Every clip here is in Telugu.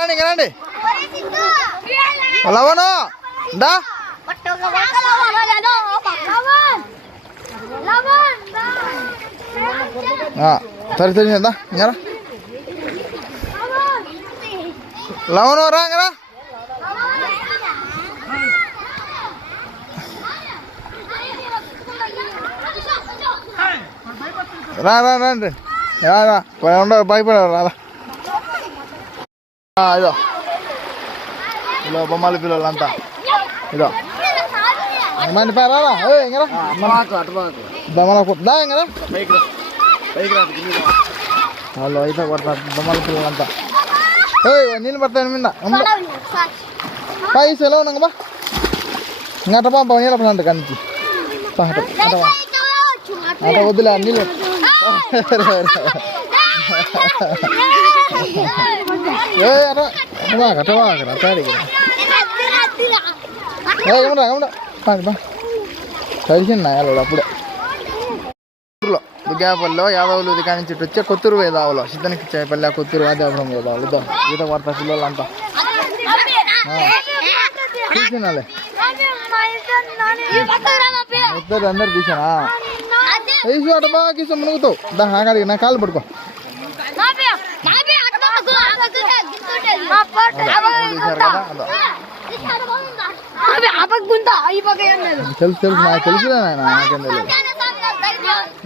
రండి లవను దా సరే సరే దా ఇంకా లవను రా ఇంకా రా రా రండి ఉండవు భయపడవు రాదా ఇదో ఇలా బొమ్మల పిల్లలంతా ఇదో మంది రాదా ఇంకరా దా ఇంకరా వాళ్ళు అయితే కొడతారు బొమ్మల పిల్లలంతా నీళ్ళు పడతాను మీద పైసలు ఉన్నాక బా ఇంకట పంప నీళ్ళ పడండి కనికి అట వద్దులే నీళ్ళు కలిసిందా అప్పుడే దుగ్గాపల్లిలో యాదవులు ఇది కానీ చుట్టూ వచ్చే కొత్తూరు వేదావులో సిద్ధనికి చేపల్లి కొత్తూరు వాద్యాపురం వేదావులు ఈత కొడతా పిల్లలు అంతా తీసినాలే ఇద్దరు అందరు తీసానా వేసి అట బాగా తీసా మునుగుతావు దా ఆకాడికి నా కాళ్ళు పడుకో తెలుసు తెలుసు నాకు తెలుసులే నాకేం తెలియదు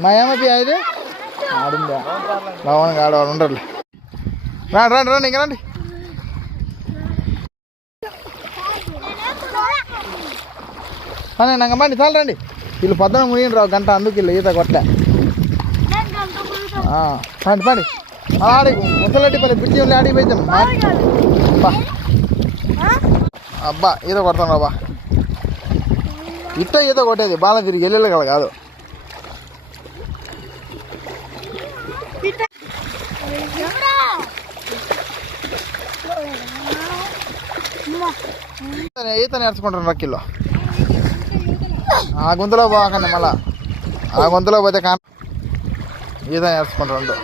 మా ఏమతి అది ఆడుందా బావని ఆడవాళ్ళు ఉండరులే రండి రండి రండి ఇంక రండి నంగమండి చాలు రండి వీళ్ళు పొద్దున మునిగిన రావు గంట అందుకు వీళ్ళు ఈత కొట్టలే పండి పండి ఆడి ముసలట్టి పల్లె పిచ్చి ఉండి ఆడికి పోయిద్దాం అబ్బా ఈత కొడతాను అబ్బా ఇట్ట ఈత కొట్టేది బాగా తిరిగి వెళ్ళి కదా కాదు ఈత నేర్చుకుంటాను రక్కిల్లో ఆ గుంతలో పోకండి మళ్ళా ఆ గుంతలో పోతే ఈత నేర్చుకుంటాను